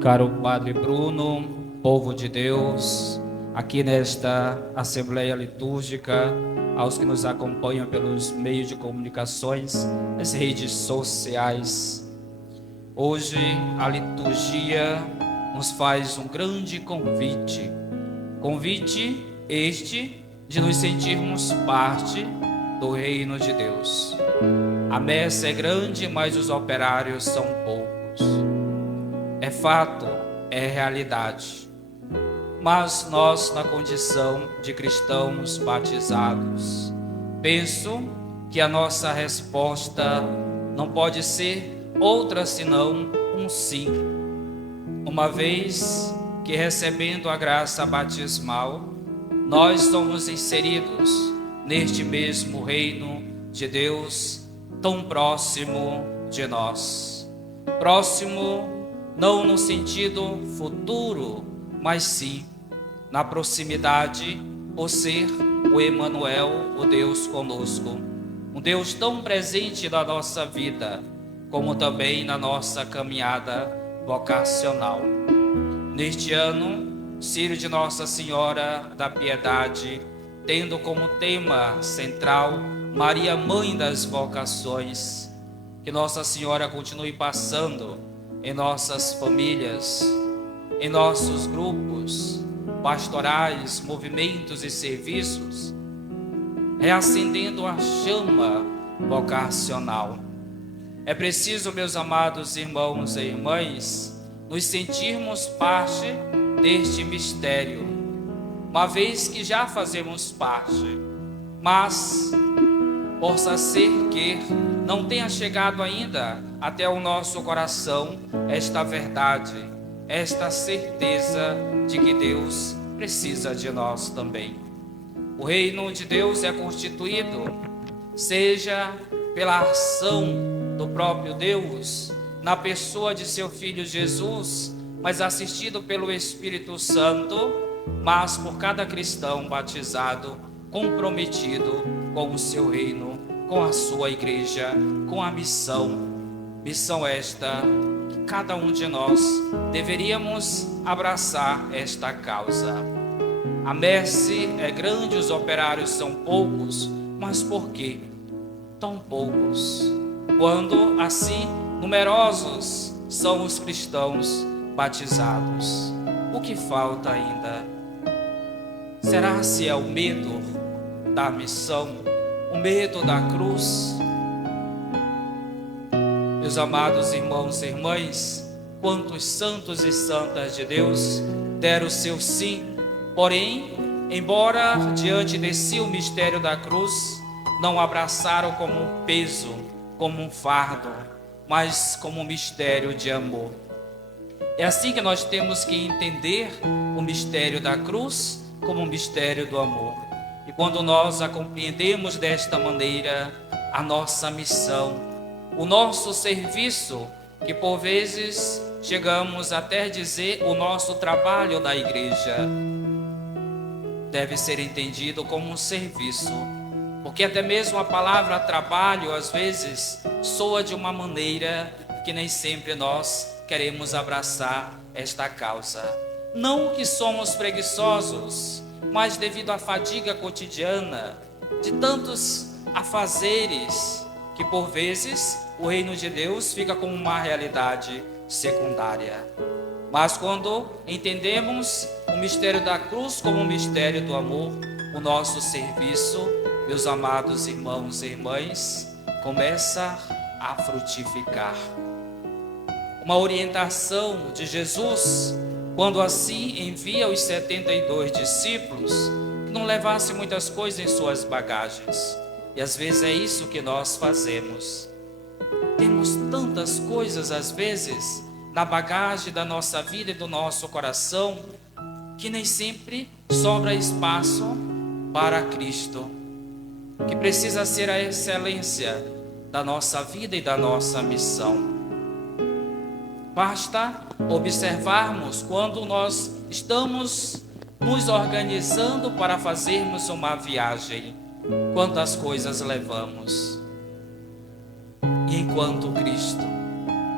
Caro Padre Bruno, povo de Deus, aqui nesta Assembleia Litúrgica, aos que nos acompanham pelos meios de comunicações, nas redes sociais. Hoje a liturgia nos faz um grande convite. Convite este de nos sentirmos parte do reino de Deus. A messe é grande, mas os operários são poucos. É fato, é realidade. Mas nós, na condição de cristãos batizados, penso que a nossa resposta não pode ser outra senão um sim. Uma vez que, recebendo a graça batismal, nós somos inseridos neste mesmo reino de Deus, tão próximo de nós. Próximo não no sentido futuro, mas sim na proximidade, por ser o Emanuel, o Deus conosco. Um Deus tão presente na nossa vida, como também na nossa caminhada vocacional. Neste ano, Círio de Nossa Senhora da Piedade, tendo como tema central Maria, Mãe das Vocações, que Nossa Senhora continue passando em nossas famílias, em nossos grupos pastorais, movimentos e serviços, reacendendo a chama vocacional. É preciso, meus amados irmãos e irmãs, nos sentirmos parte deste mistério, uma vez que já fazemos parte, mas possa ser que não tenha chegado ainda até o nosso coração esta verdade, esta certeza de que Deus precisa de nós também. O reino de Deus é constituído, seja pela ação do próprio Deus, na pessoa de seu Filho Jesus, mas assistido pelo Espírito Santo, mas por cada cristão batizado, comprometido com o seu reino, com a sua igreja, com a missão esta que cada um de nós deveríamos abraçar esta causa. A messe é grande, os operários são poucos, mas por que tão poucos? Quando assim numerosos são os cristãos batizados. O que falta ainda? Será se é o medo da missão, o medo da cruz? Meus amados irmãos e irmãs, quantos santos e santas de Deus deram o seu sim, porém, embora diante de si o mistério da cruz, não abraçaram como um peso, como um fardo, mas como um mistério de amor. É assim que nós temos que entender o mistério da cruz como um mistério do amor. E quando nós a compreendemos desta maneira, a nossa missão, o nosso serviço, que por vezes chegamos até dizer o nosso trabalho da igreja, deve ser entendido como um serviço, porque até mesmo a palavra trabalho às vezes soa de uma maneira que nem sempre nós queremos abraçar esta causa. Não que somos preguiçosos, mas devido à fadiga cotidiana, de tantos afazeres, que por vezes o reino de Deus fica como uma realidade secundária. Mas quando entendemos o mistério da cruz como um mistério do amor, o nosso serviço, meus amados irmãos e irmãs, começa a frutificar. Uma orientação de Jesus, quando assim envia os 72 discípulos, que não levassem muitas coisas em suas bagagens. E às vezes é isso que nós fazemos. Temos tantas coisas às vezes na bagagem da nossa vida e do nosso coração, que nem sempre sobra espaço para Cristo, que precisa ser a excelência da nossa vida e da nossa missão. Basta observarmos quando nós estamos nos organizando para fazermos uma viagem, quantas coisas levamos. E enquanto Cristo,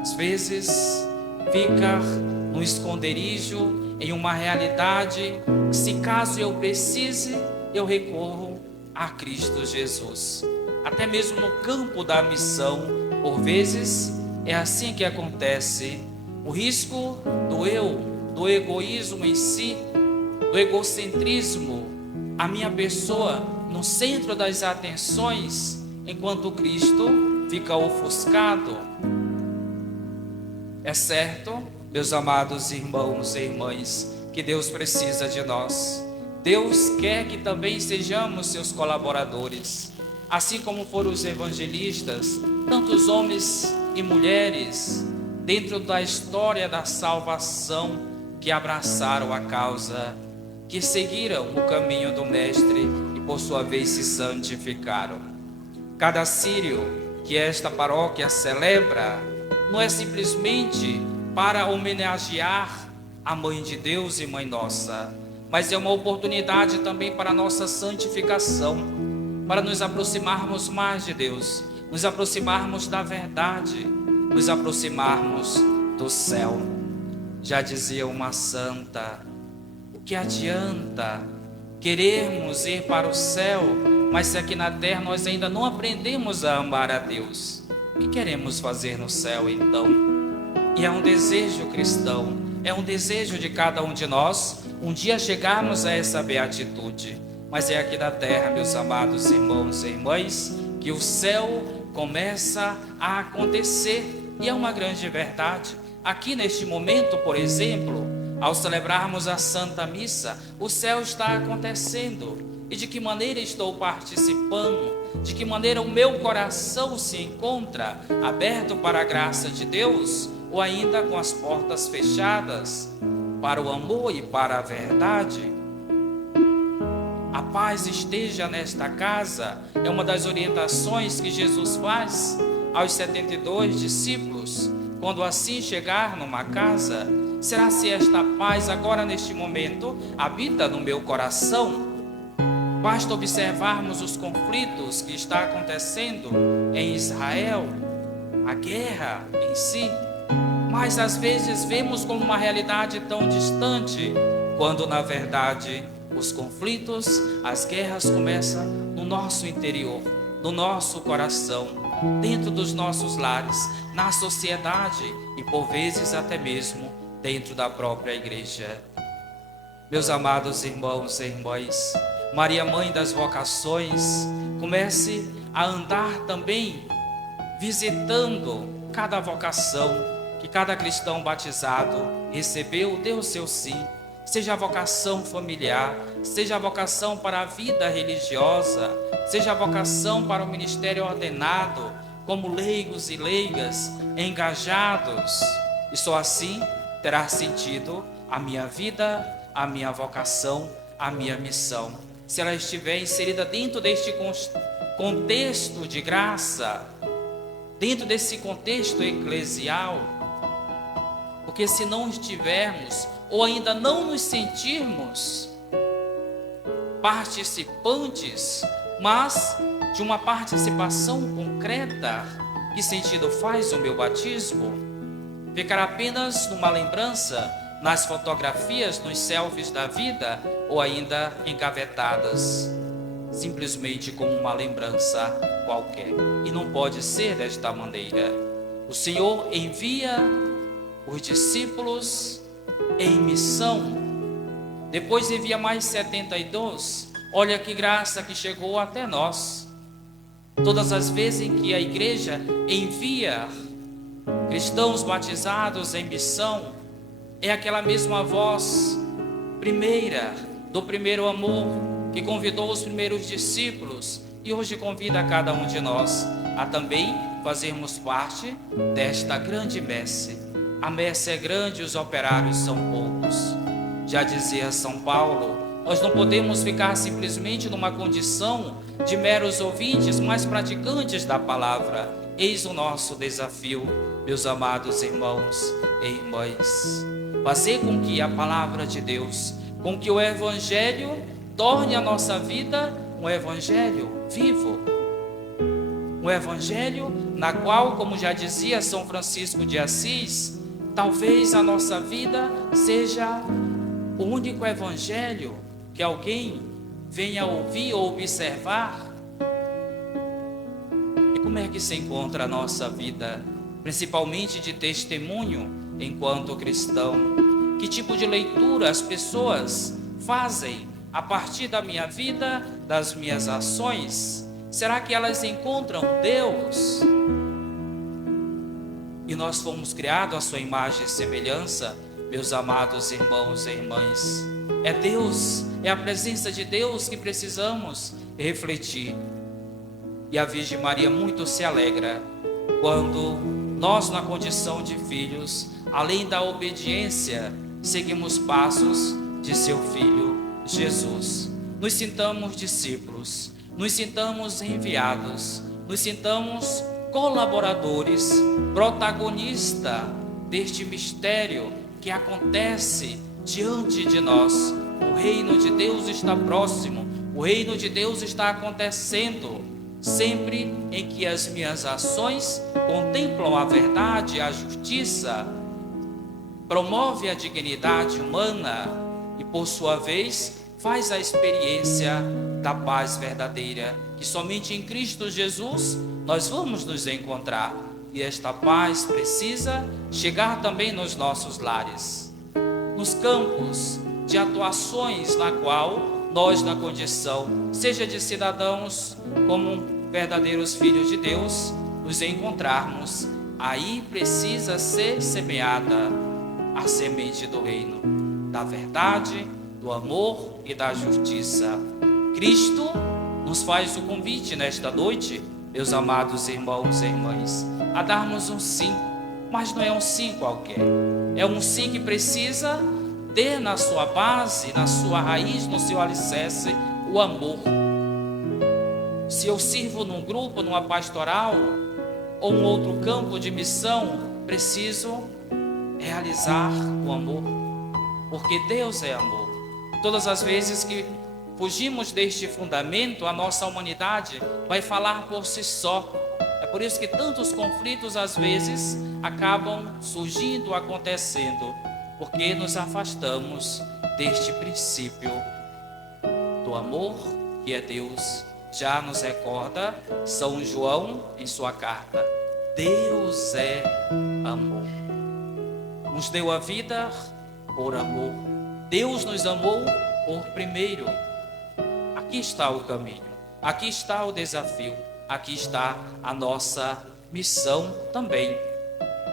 às vezes, fica no esconderijo, em uma realidade, se caso eu precise, eu recorro a Cristo Jesus. Até mesmo no campo da missão, por vezes, é assim que acontece. O risco do eu, do egoísmo em si, do egocentrismo, a minha pessoa no centro das atenções, enquanto Cristo fica ofuscado. É certo, meus amados irmãos e irmãs, que Deus precisa de nós. Deus quer que também sejamos seus colaboradores, assim como foram os evangelistas, tantos homens e mulheres dentro da história da salvação que abraçaram a causa, que seguiram o caminho do Mestre e por sua vez se santificaram. Cada sírio que esta paróquia celebra não é simplesmente para homenagear a Mãe de Deus e Mãe Nossa, mas é uma oportunidade também para a nossa santificação, para nos aproximarmos mais de Deus, nos aproximarmos da verdade, nos aproximarmos do céu. Já dizia uma santa: o que adianta querermos ir para o céu, mas se aqui na terra nós ainda não aprendemos a amar a Deus, o que queremos fazer no céu então? E é um desejo cristão, é um desejo de cada um de nós, um dia chegarmos a essa beatitude. Mas é aqui na terra, meus amados irmãos e irmãs, que o céu começa a acontecer. E é uma grande verdade. Aqui neste momento, por exemplo, ao celebrarmos a Santa Missa, o céu está acontecendo. E de que maneira estou participando? De que maneira o meu coração se encontra aberto para a graça de Deus? Ou ainda com as portas fechadas para o amor e para a verdade? A paz esteja nesta casa é uma das orientações que Jesus faz aos 72 discípulos. Quando assim chegar numa casa, será se esta paz agora neste momento habita no meu coração? Basta observarmos os conflitos que está acontecendo em Israel, a guerra em si, mas às vezes vemos como uma realidade tão distante, quando na verdade os conflitos, as guerras começam no nosso interior, no nosso coração, dentro dos nossos lares, na sociedade e por vezes até mesmo dentro da própria igreja. Meus amados irmãos e irmãs, Maria, Mãe das Vocações, comece a andar também visitando cada vocação que cada cristão batizado recebeu, deu o seu sim. Seja a vocação familiar, seja a vocação para a vida religiosa, seja a vocação para o ministério ordenado, como leigos e leigas engajados. E só assim terá sentido a minha vida, a minha vocação, a minha missão. Se ela estiver inserida dentro deste contexto de graça, dentro desse contexto eclesial, porque se não estivermos, ou ainda não nos sentirmos participantes, mas de uma participação concreta, que sentido faz o meu batismo? Ficará apenas numa lembrança, nas fotografias, nos selfies da vida, ou ainda engavetadas, simplesmente como uma lembrança qualquer? E não pode ser desta maneira. O Senhor envia os discípulos em missão, depois envia mais 72. Olha que graça que chegou até nós. Todas as vezes em que a igreja envia cristãos batizados em missão, é aquela mesma voz primeira, do primeiro amor, que convidou os primeiros discípulos e hoje convida a cada um de nós a também fazermos parte desta grande messe. A messe é grande, os operários são poucos. Já dizia São Paulo, nós não podemos ficar simplesmente numa condição de meros ouvintes, mas praticantes da palavra. Eis o nosso desafio, meus amados irmãos e irmãs. Fazer com que a palavra de Deus, com que o Evangelho torne a nossa vida um Evangelho vivo. Um Evangelho na qual, como já dizia São Francisco de Assis, Talvez a nossa vida seja o único evangelho que alguém venha ouvir ou observar. E como é que se encontra a nossa vida, principalmente de testemunho enquanto cristão? Que tipo de leitura as pessoas fazem a partir da minha vida, das minhas ações? Será que elas encontram Deus? E nós fomos criados à sua imagem e semelhança, meus amados irmãos e irmãs. É Deus, é a presença de Deus que precisamos refletir. E a Virgem Maria muito se alegra quando nós, na condição de filhos, além da obediência, seguimos passos de seu Filho Jesus. Nos sintamos discípulos, nos sintamos enviados, nos sintamos colaboradores, protagonista deste mistério que acontece diante de nós. O reino de Deus está próximo, o reino de Deus está acontecendo, sempre em que as minhas ações contemplam a verdade, a justiça, promove a dignidade humana e, por sua vez, faz a experiência da paz verdadeira, que somente em Cristo Jesus nós vamos nos encontrar. E esta paz precisa chegar também nos nossos lares, nos campos de atuações na qual nós, na condição, seja de cidadãos como verdadeiros filhos de Deus, nos encontrarmos. Aí precisa ser semeada a semente do reino, da verdade, do amor e da justiça. Cristo nos faz o convite nesta noite, meus amados irmãos e irmãs, a darmos um sim, mas não é um sim qualquer, é um sim que precisa ter na sua base, na sua raiz, no seu alicerce, o amor. Se eu sirvo num grupo, numa pastoral, ou um outro campo de missão, preciso realizar o amor, porque Deus é amor. Todas as vezes que fugimos deste fundamento, a nossa humanidade vai falar por si só. É por isso que tantos conflitos às vezes acabam surgindo, acontecendo, porque nos afastamos deste princípio do amor que é Deus. Já nos recorda São João em sua carta: Deus é amor. Nos deu a vida por amor. Deus nos amou por primeiro. Aqui está o caminho, aqui está o desafio, aqui está a nossa missão também,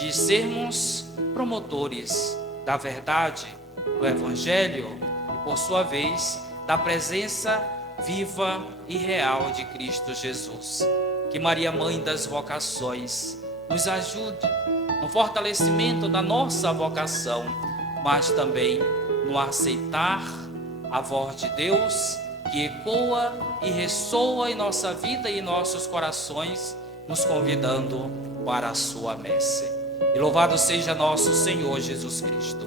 de sermos promotores da verdade, do Evangelho e, por sua vez, da presença viva e real de Cristo Jesus. Que Maria, Mãe das Vocações, nos ajude no fortalecimento da nossa vocação, mas também no aceitar a voz de Deus que ecoa e ressoa em nossa vida e em nossos corações, nos convidando para a sua messe. E louvado seja nosso Senhor Jesus Cristo.